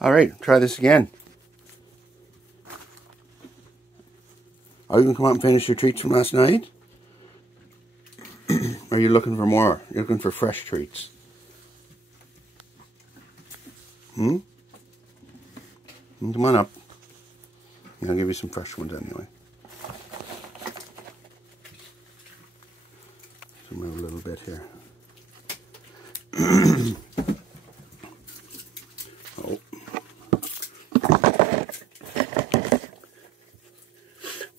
Alright, try this again. Are you going to come out and finish your treats from last night? Or are you looking for more? You're looking for fresh treats? Come on up. I'll give you some fresh ones anyway. So move a little bit here. Oh.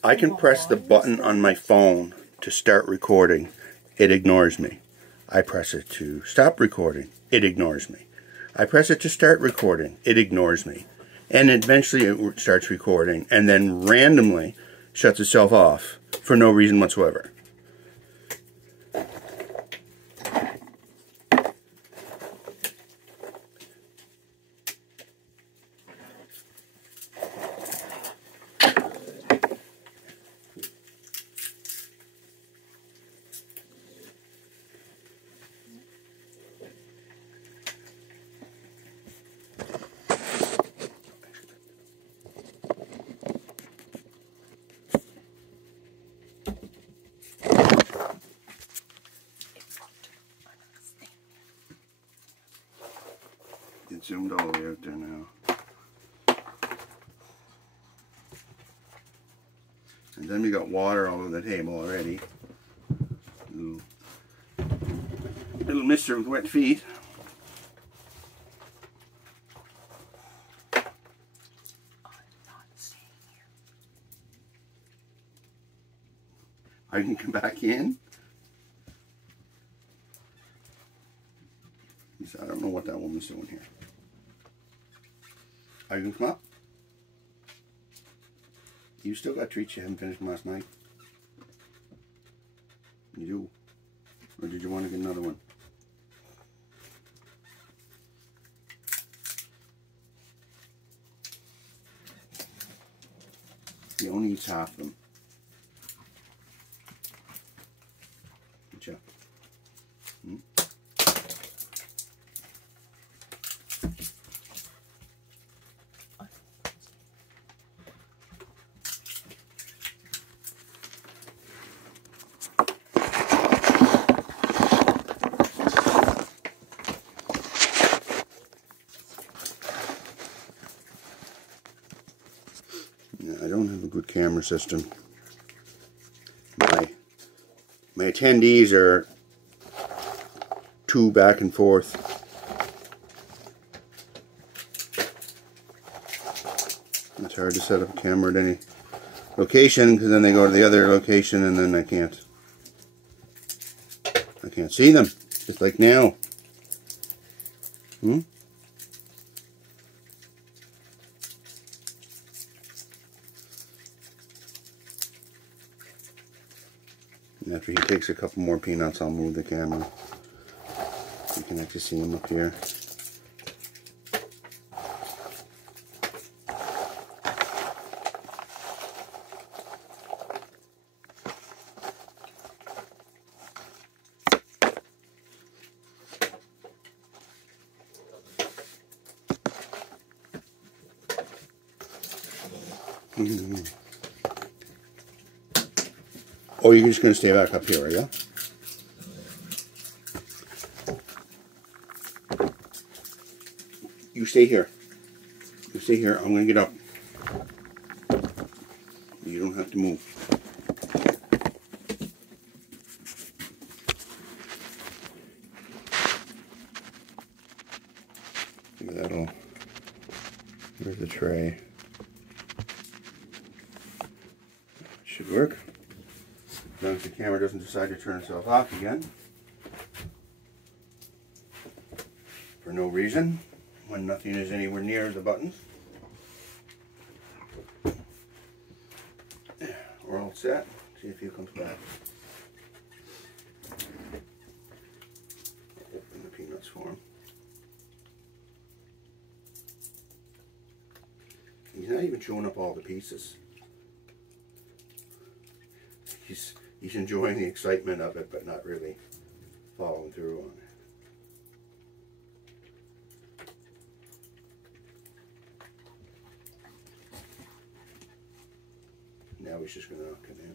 I can press the button on my phone to start recording. It ignores me. I press it to stop recording. It ignores me. I press it to start recording. It ignores me. And eventually it starts recording and then randomly shuts itself off for no reason whatsoever. It's zoomed all the way out there now. And then we got water all over the table already. Little mister with wet feet. I can come back in. I don't know what that woman's doing here. Are you going to come up? You still got treats you haven't finished from last night? You do? Or did you want to get another one? You only eat half of them. Good job. I don't have a good camera system. My attendees are too back and forth. It's hard to set up a camera at any location because then they go to the other location and then I can't see them. Just like now. After he takes a couple more peanuts, I'll move the camera. You can actually see him up here. Oh, you're just going to stay back up here, are you? You stay here. You stay here. I'm going to get up. You don't have to move. Maybe that'll... Where's the tray? Should work. As long as the camera doesn't decide to turn itself off again for no reason when nothing is anywhere near the buttons. We're all set. See if he comes back. Open the peanuts for him. He's not even showing up all the pieces. He's enjoying the excitement of it, but not really following through on I was just going to knock it in.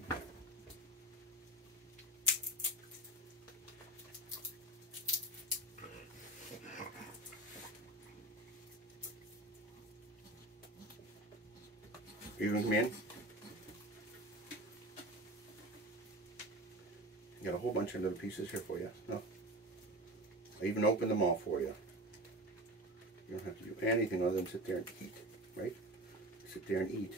You going to come in? Got a whole bunch of little pieces here for you. No. I even opened them all for you. You don't have to do anything other than sit there and eat, right? Sit there and eat.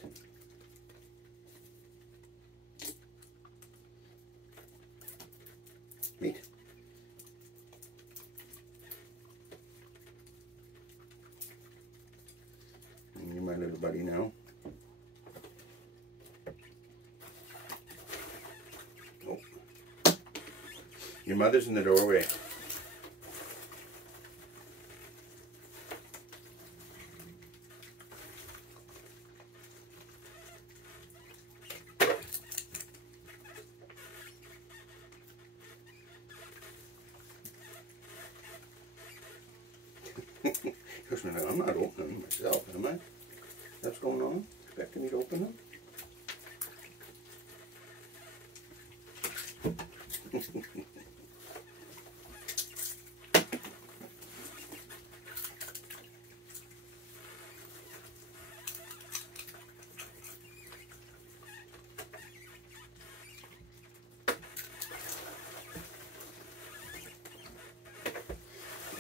Eat. And you're my little buddy now. Oh. Your mother's in the doorway. I'm not opening them myself, am I? What's going on? Expecting me to open them?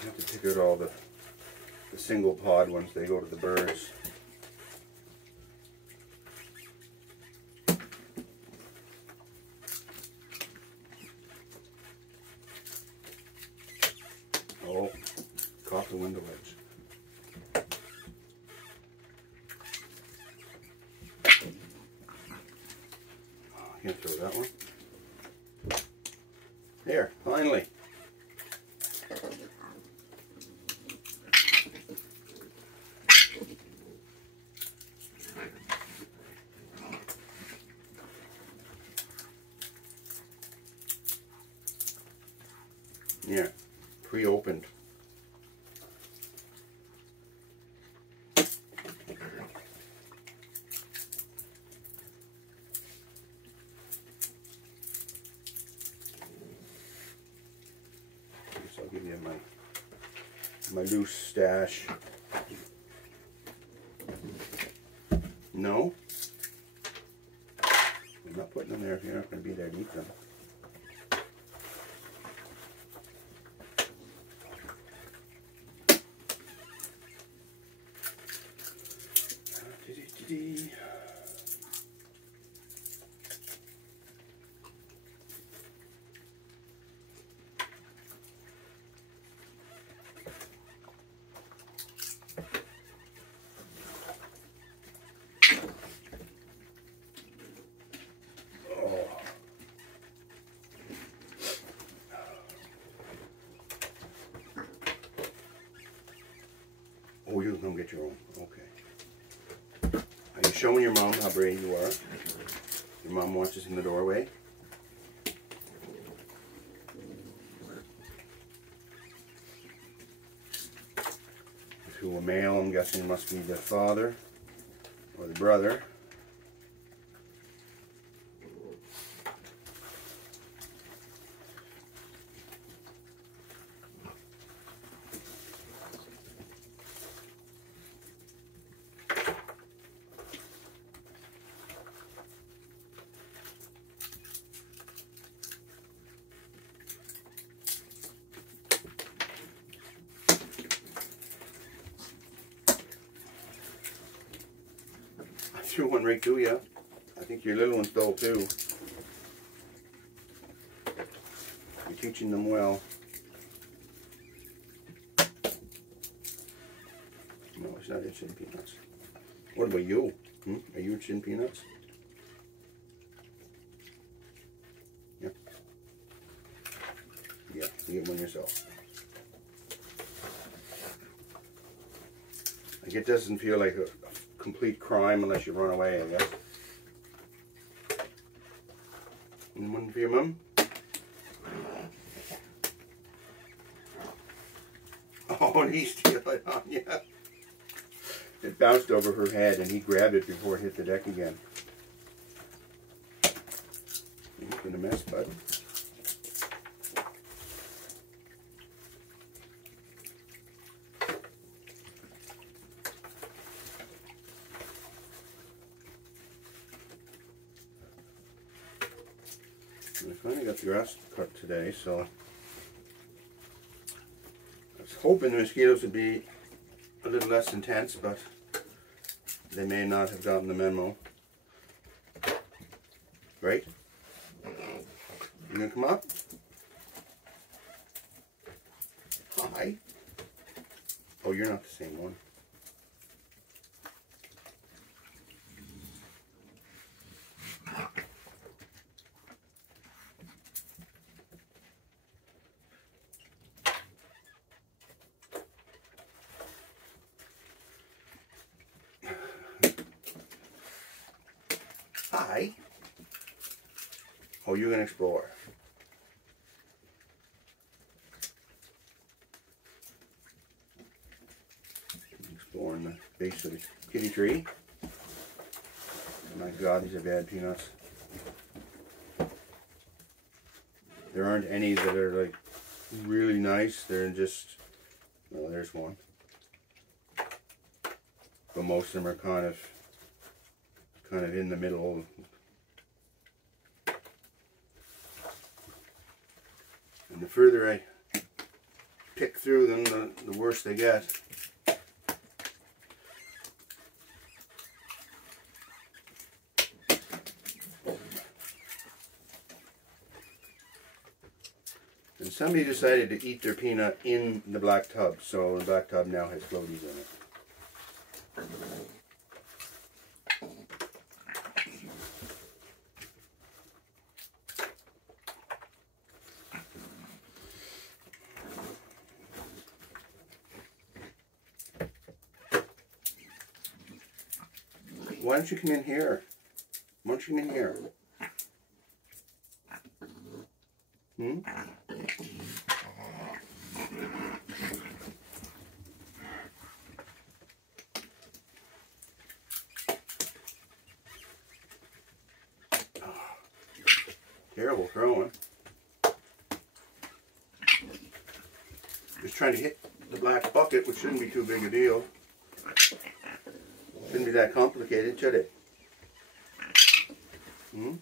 I have to pick out all the single pod ones. They go to the birds. Oh, caught the window edge. Oh, I can't throw that one. There, finally. Yeah, pre-opened. I'll give you my loose stash. No, I'm not putting them there if you're not going to be there to eat them. Oh, you can come get your own. Okay. Are you showing your mom how brave you are? Your mom watches in the doorway. If you were male, I'm guessing it must be the father or the brother. Threw one right to you. I think your little one stole too. You're teaching them well. No, he's not itching peanuts. What about you? Are you itching peanuts? Yeah. Yeah, you get one yourself. Like, it doesn't feel like a complete crime unless you run away, I guess. And one for your mum? Oh, and he stole it on you. It bounced over her head and he grabbed it before it hit the deck again. mess, bud. I finally got the grass cut today, so I was hoping the mosquitoes would be a little less intense, but they may not have gotten the memo. Right? You gonna come up? Hi. Oh, you're not the same one. Hi. Oh, you're gonna explore. Exploring the base of the kitty tree. Oh my God, these are bad peanuts. There aren't any that are like really nice. They're just, well, there's one. But most of them are kind of in the middle. And the further I pick through them, the worse they get. And somebody decided to eat their peanut in the black tub, so the black tub now has floaties in it. Why don't you come in here? Why don't you come in here? Hmm? Terrible throwing. Just trying to hit the black bucket, which shouldn't be too big a deal. Shouldn't be that complicated, should it? Hmm?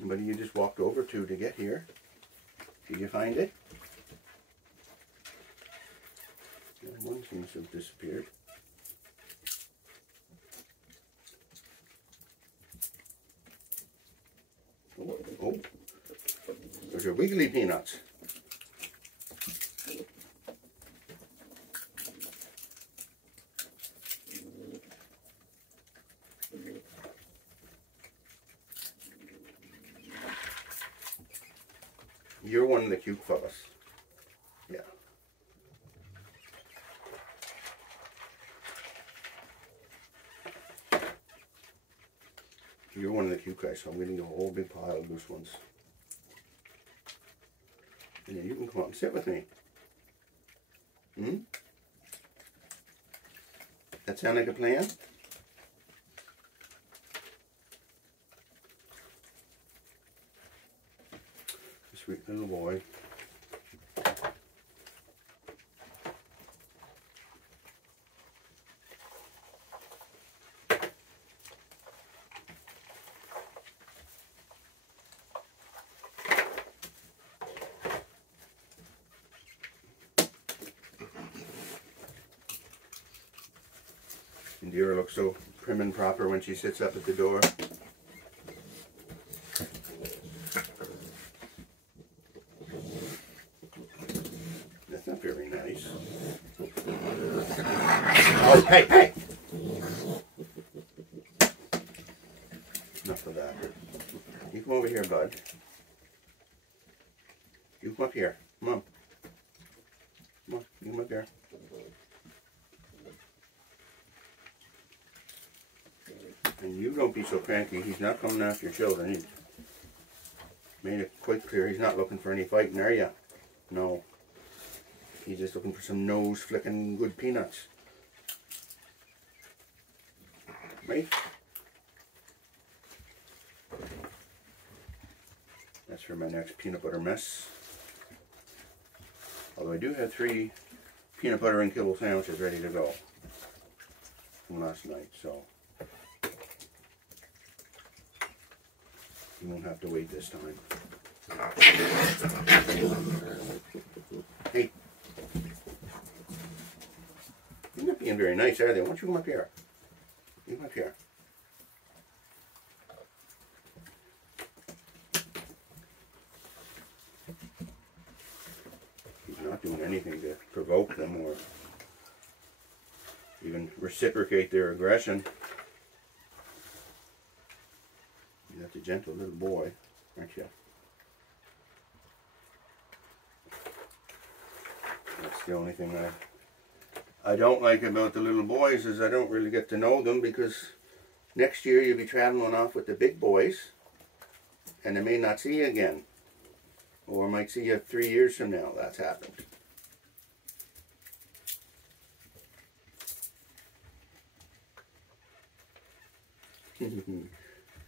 But you just walked over to get here. Did you find it? Yeah, one seems to have disappeared. Oh, those are wiggly peanuts. You're one of the cute fellas. Yeah. You're one of the cute guys, so I'm getting a whole big pile of loose ones. And then you can come up and sit with me. Hmm? That sound like a plan? Sweet little boy. Indira looks so prim and proper when she sits up at the door. That's not very nice. Oh, hey, hey! Enough of that. You come over here, bud. You come up here. Come on. Come on, you come up here. And you don't be so cranky. He's not coming after your children. He made it quite clear he's not looking for any fighting, are you? No. He's just looking for some nose-flicking good peanuts. Right? That's for my next peanut butter mess. Although I do have 3 peanut butter and kibble sandwiches ready to go from last night, so you won't have to wait this time. Hey, you're not being very nice, are they? Why don't you come up here? You come up here. He's not doing anything to provoke them or even reciprocate their aggression. You're a gentle little boy, aren't you? That's the only thing I don't like about the little boys is I don't really get to know them, because next year you'll be traveling off with the big boys and they may not see you again, or might see you 3 years from now. That's happened.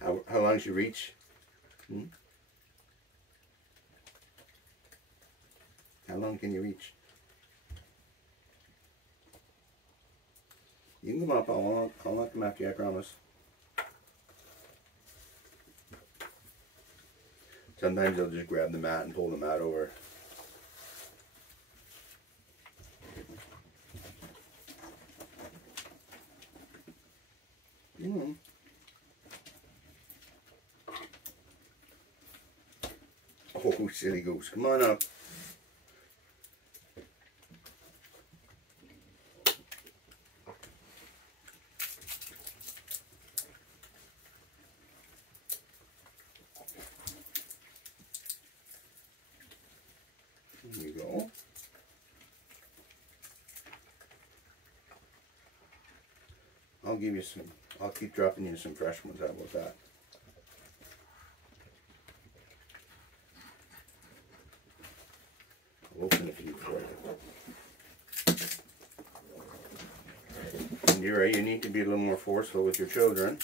How long's your reach? How long can you reach? You can come up. I'll not come after you, I promise. Sometimes they'll just grab the mat and pull the mat over. Oh, silly goose. Come on up. There you go. I'll give you some. I'll keep dropping you some fresh ones. How about that? I'll open a few for you. And you're right, you need to be a little more forceful with your children.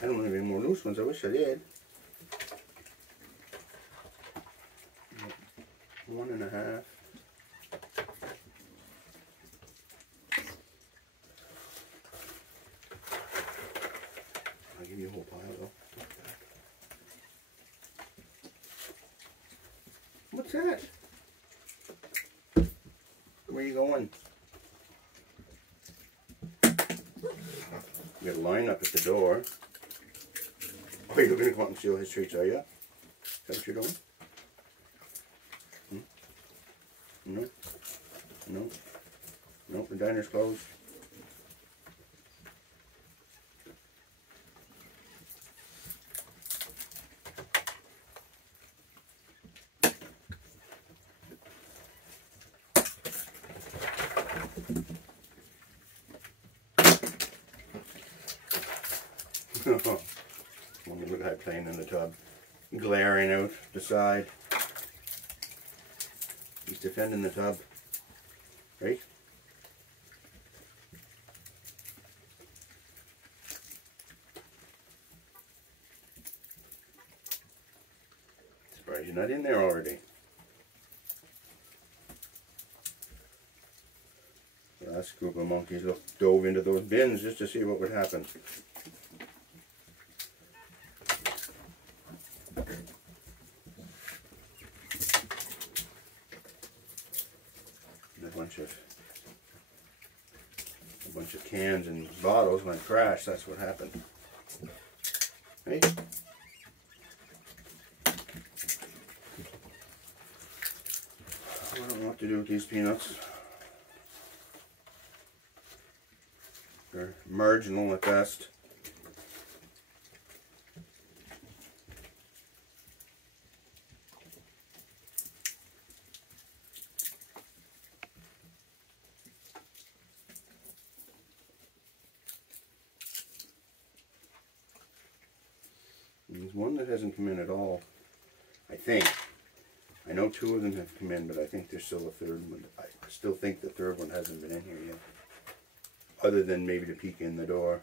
I don't have any more loose ones. I wish I did. 1.5. I'll give you a whole pile though. What's that? Where are you going? You got a line up at the door. Oh, you're going to come up and steal his treats, are you? Is that what you're doing? No? No? No, the diner's closed. Look at that playing in the tub, glaring out the side. He's defending the tub, right? Surprised you're not in there already. The last group of monkeys dove into those bins just to see what would happen. A bunch of cans and bottles went crash. That's what happened. Hey? I don't know what to do with these peanuts. They're marginal at best. There's one that hasn't come in at all. think. I know 2 of them have come in, but I think there's still a 3rd one. I still think the 3rd one hasn't been in here yet. Other than maybe to peek in the door.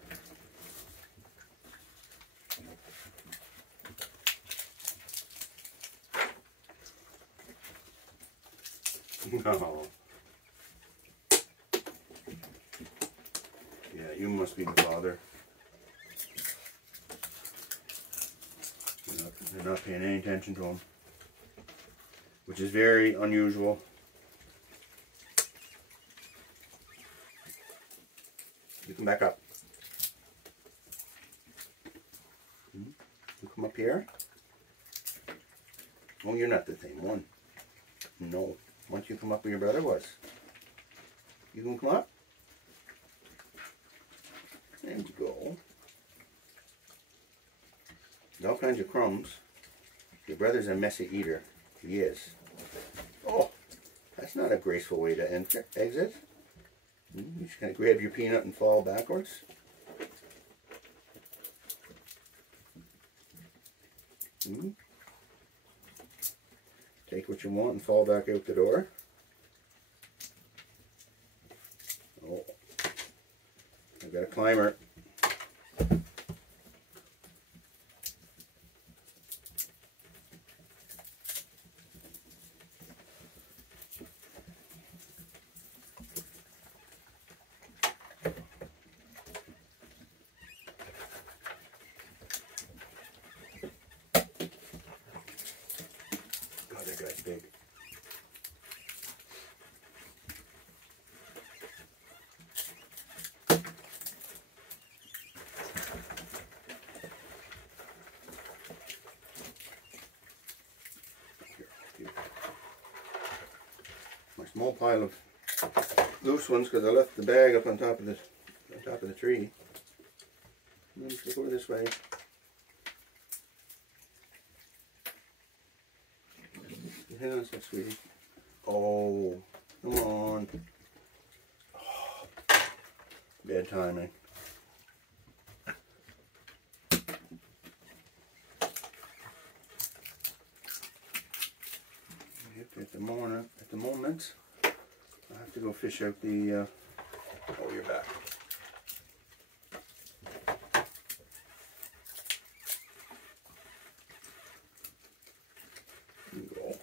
No. Yeah, you must be the father. They're not paying any attention to him, which is very unusual. You come back up. You come up here. Oh, you're not the same one. No. Once you come up where your brother was. You can come up. There you go. There's all kinds of crumbs. Your brother's a messy eater. He is. Oh, that's not a graceful way to exit. You just kind of grab your peanut and fall backwards. Take what you want and fall back out the door. Oh, I've got a climber. God, that guy's big. My small pile of loose ones because I left the bag up on top of the tree. And then look over this way. Hang on a sec, sweetie. Oh, come on. Oh, bad timing. At the moment, I have to go fish out the. Oh, you're back. There you go.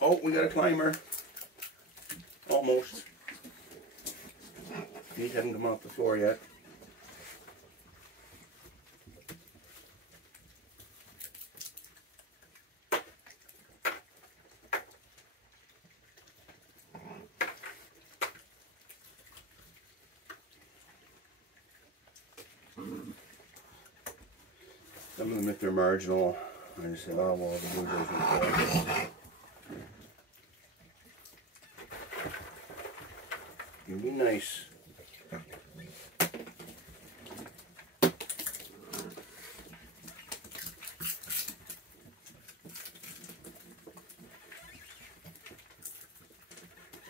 Oh, we got a climber. Almost. Feet haven't come off the floor yet. Some of them, if they're marginal, I just say, oh, well, the blue jays will go. You be nice.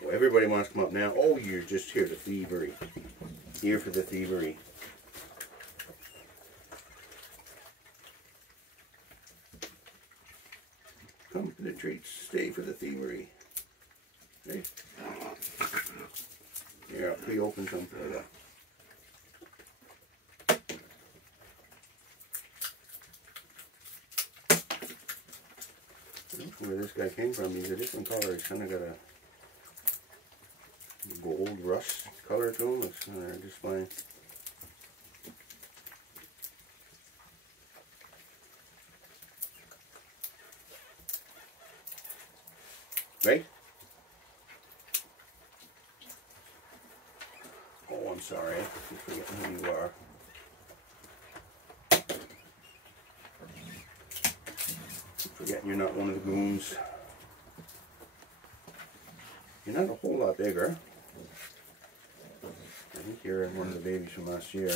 Oh, everybody wants to come up now. Oh, you're just here to thievery. Here for the thievery. Come for the treats, stay for the thievery. Hey. Here, I'll pre-open some for you. Where this guy came from, he's a different color. He's kind of got a gold rust color to him. It's kind of just fine. Right? Oh, I'm sorry. I'm forgetting who you are. I'm forgetting you're not one of the goons. You're not a whole lot bigger. I think you're one of the babies from last year.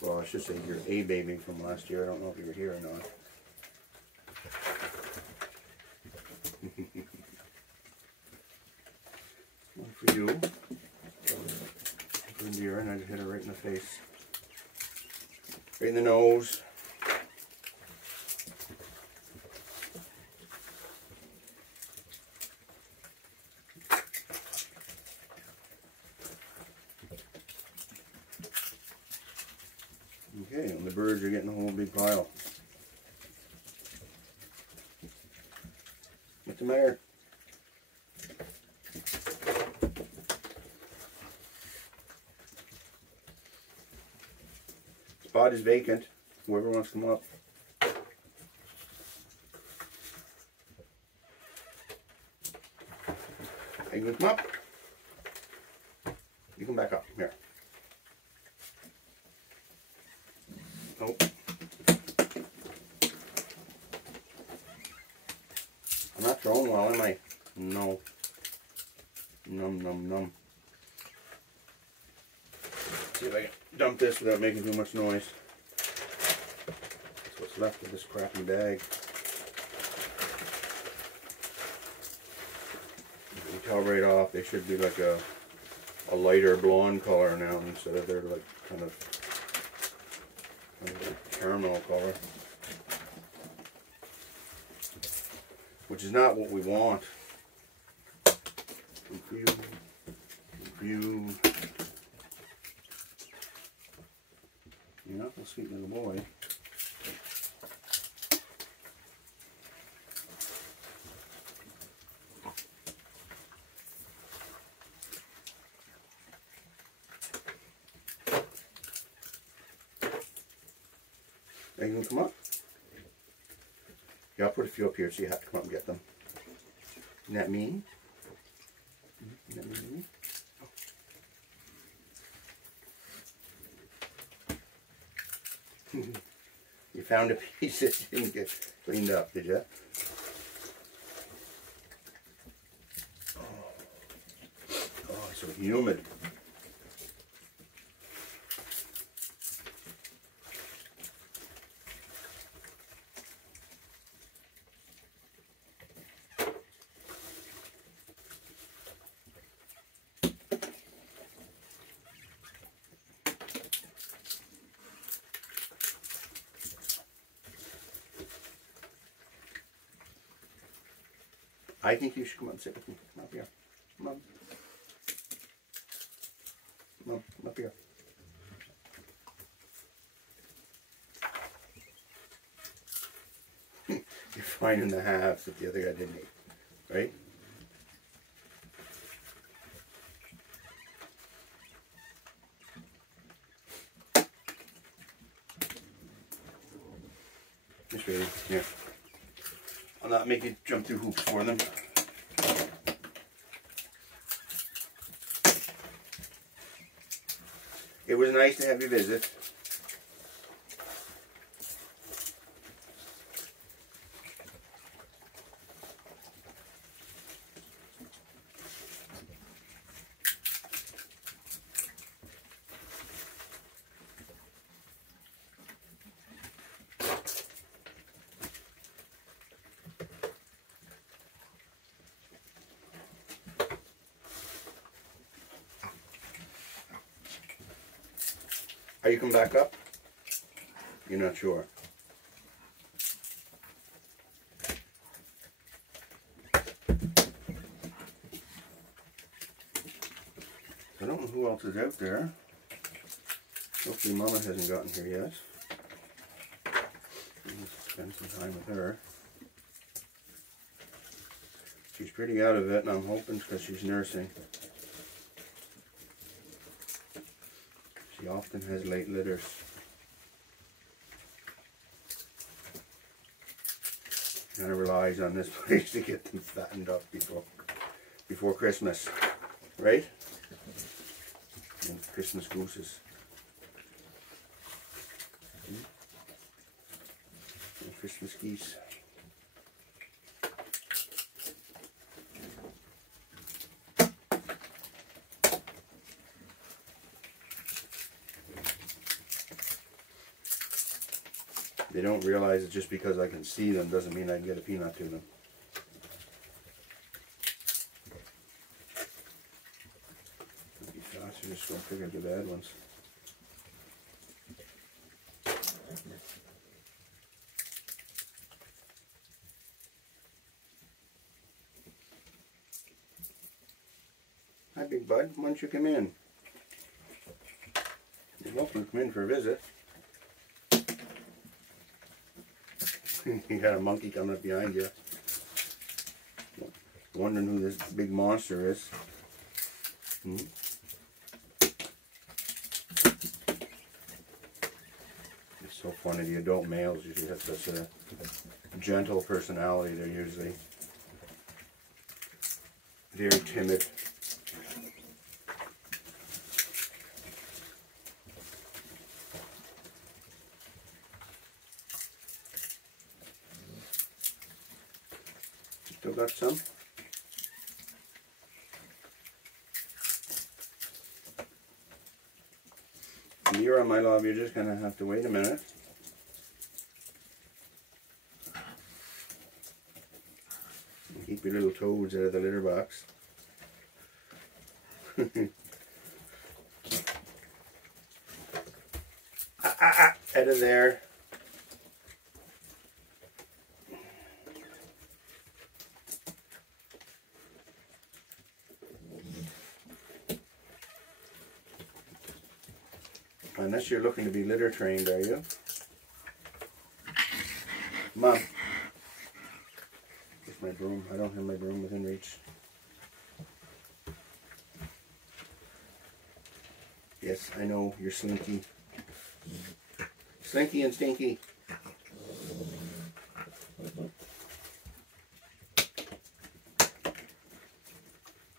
Well, I should say you're a baby from last year. I don't know if you were here or not. One for you. hit her right in the face. Right in the nose. Okay, and the birds are getting a whole big pile. What's the matter? Spot is vacant. Whoever wants to come up. Are you going to come up? You come back up. Here. Oh. I'm not throwing well, am I? No. Num num num. See if I can dump this without making too much noise. That's what's left of this crappy bag. You can tell right off they should be like a lighter blonde color now instead of their like kind of caramel color. Which is not what we want. Review. You're not the sweet little boy. Are you gonna come up? Yeah, I'll put a few up here so you have to come up and get them. Isn't that mean? Isn't that mean? Oh. You found a piece that didn't get cleaned up, did you? Oh, it's so humid. I think you should come up and sit with me. Come up here. Come on. Come on, come up here. You're finding the halves that the other guy didn't eat, right? Just ready. Here. I'll not make you jump through hoops for them. It was nice to have you visit. Are you coming back up? You're not sure. I don't know who else is out there. Hopefully Mama hasn't gotten here yet. Let's spend some time with her. She's pretty out of it, and I'm hoping it's because she's nursing. She often has late litters. Kind of relies on this place to get them fattened up before Christmas, right? And Christmas gooses. And Christmas geese. They don't realize that just because I can see them doesn't mean I can get a peanut to them. It'd be faster just go pick up the bad ones. big bud. Why don't you come in? You're welcome to come in for a visit. You got a monkey coming up behind you. Wondering who this big monster is. It's so funny, the adult males usually have such a gentle personality. They're usually very timid. Still got some? Mira, my love, you're just going to have to wait a minute. Keep your little toads out of the litter box. Out of there. Unless you're looking to be litter trained, are you? Mom. Where's my broom? I don't have my broom within reach. Yes, I know, you're slinky. Slinky and stinky.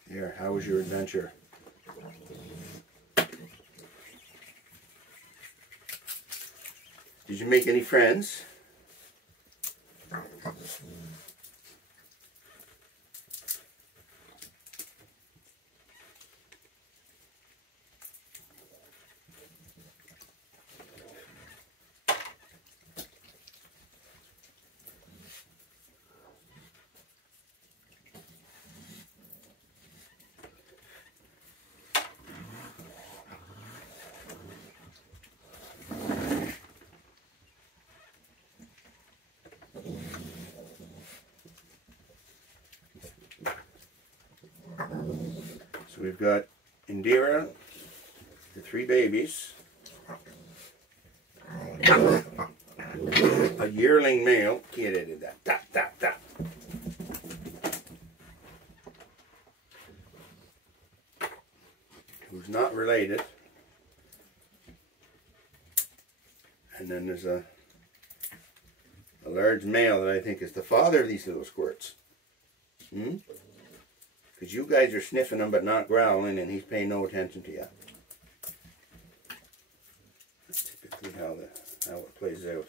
There, how was your adventure? Did you make any friends? So we've got Indira, the 3 babies, a yearling male, who's not related, and then there's a large male that I think is the father of these little squirts. Because you guys are sniffing him but not growling, and he's paying no attention to you. That's typically how it plays out.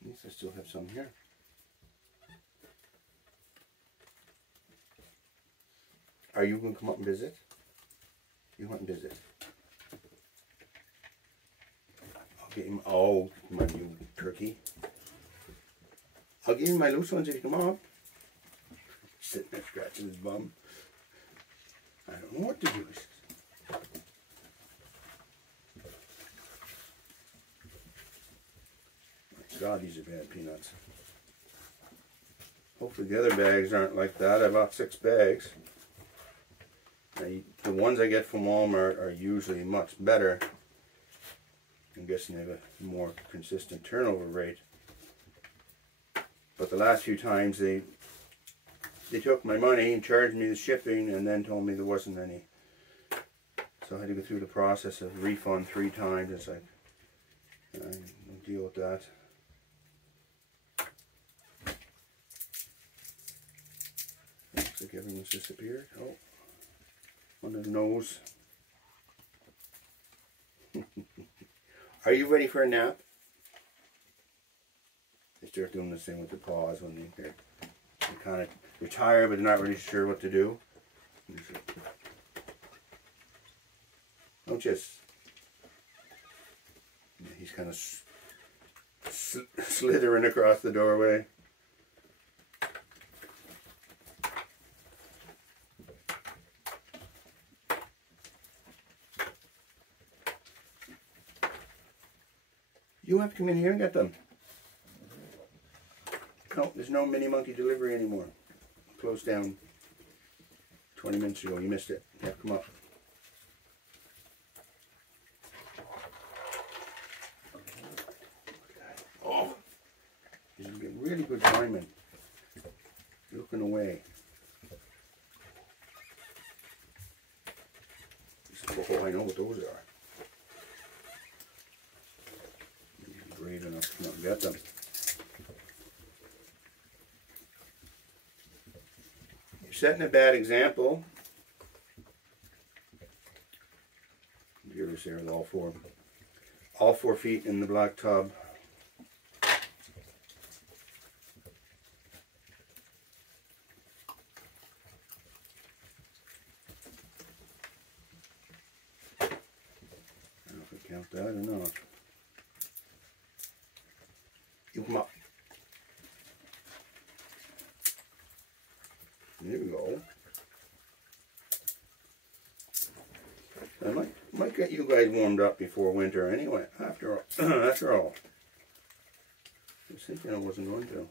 At least I still have some here. Are you going to come up and visit? You want to visit? I'll get him. Oh, come on, you turkey. I'll give you my loose ones if you come up. Sitting there scratching his bum. I don't know what to do. My God, these are bad peanuts. Hopefully the other bags aren't like that. I bought 6 bags. The ones I get from Walmart are usually much better. I'm guessing they have a more consistent turnover rate. But the last few times they took my money and charged me the shipping and then told me there wasn't any. So I had to go through the process of refund 3 times. It's like, I'll deal with that. Looks like everyone's disappeared. Oh. Under the nose. Are you ready for a nap? They start doing this thing with the paws when they're kind of retired but they're not really sure what to do. Don't just. He's kind of slithering across the doorway. You have to come in here and get them. No, there's no mini monkey delivery anymore. Closed down 20 minutes ago. You missed it. You have to come up. Oh, this is a really good timing. Looking away. Oh, I know what those are. Great enough to come up and get them. You're setting a bad example. Yours there with all four feet in the black tub. I don't know if I count that or not. You come up. There we go. I might get you guys warmed up before winter anyway, after all. I was thinking I wasn't going to.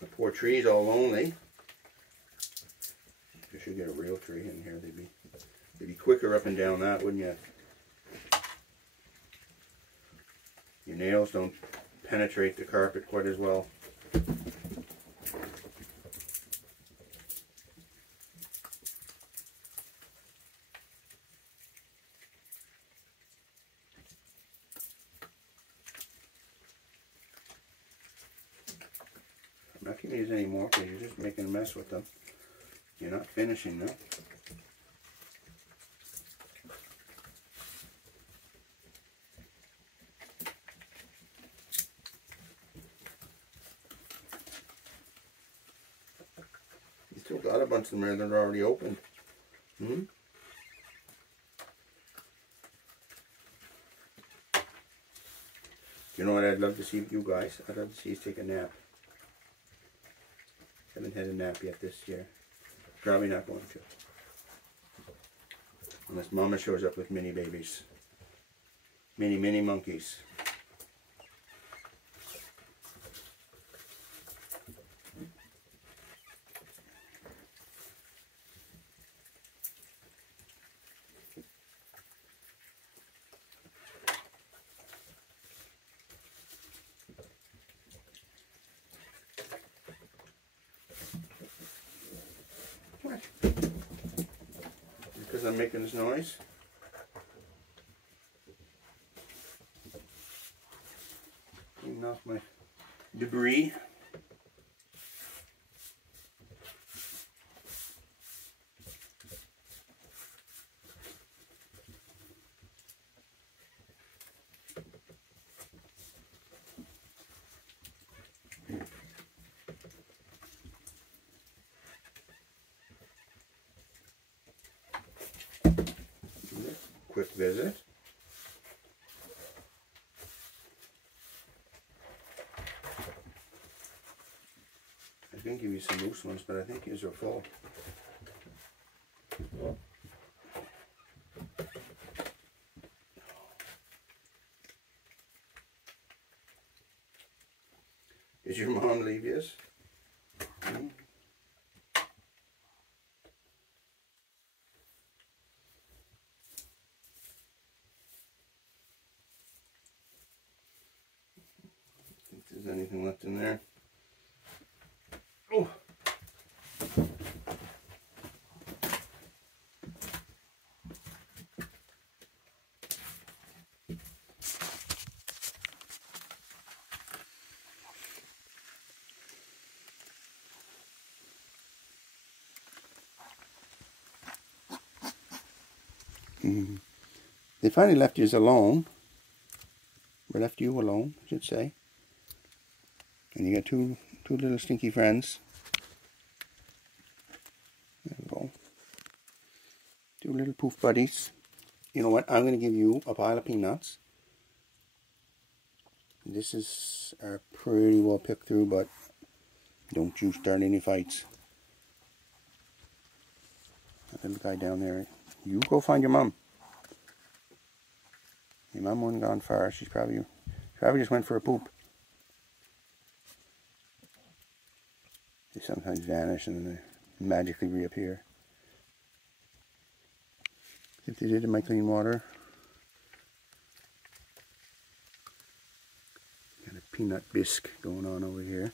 The poor tree's all lonely. You should get a real tree in here. They'd be quicker up and down that, wouldn't you? Your nails don't penetrate the carpet quite as well. I'm not giving these anymore because you're just making a mess with them. You're not finishing them. You still got a bunch of them there that are already opened. Hmm? You know what I'd love to see with you guys? I'd love to see you take a nap. Haven't had a nap yet this year. Probably not going to. Unless Mama shows up with mini babies. Mini monkeys. What? Because I'm making this noise? Cleaning off my debris. Quick visit. I was going to give you some loose ones, but I think these are full. Did your mom leave yous? Hmm? If there's anything left in there. Oh. They finally left you alone. Or left you alone, I should say. And you got two little stinky friends. There we go. Two little poof buddies. You know what? I'm going to give you a pile of peanuts. This is pretty well picked through, but don't you start any fights. That little guy down there. You go find your mom. Your mom wasn't gone far. She probably just went for a poop. They sometimes vanish and then they magically reappear. If they did in my clean water. Got a peanut bisque going on over here.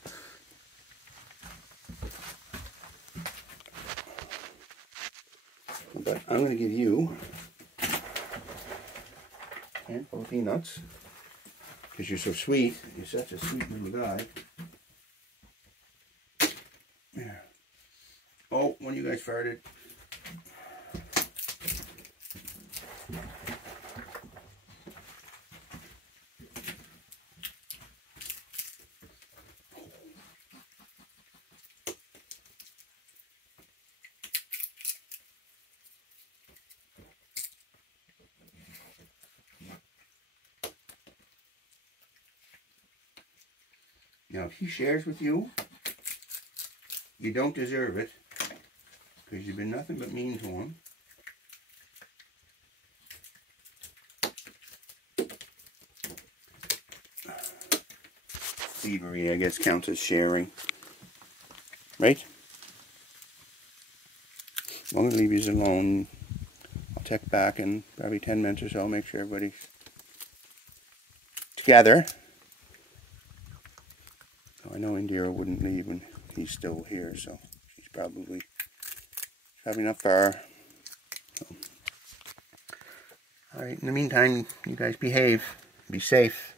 But I'm going to give you a handful of peanuts because you're so sweet. You're such a sweet little guy. There. Oh, one of you guys farted. Now, if he shares with you, you don't deserve it because you've been nothing but mean to him. Thievery, I guess, counts as sharing. Right? I'm going to leave you alone. I'll check back in probably 10 minutes or so, make sure everybody's together. I know Indira wouldn't leave when he's still here, so she's probably not far. So. Alright, in the meantime, you guys behave. Be safe.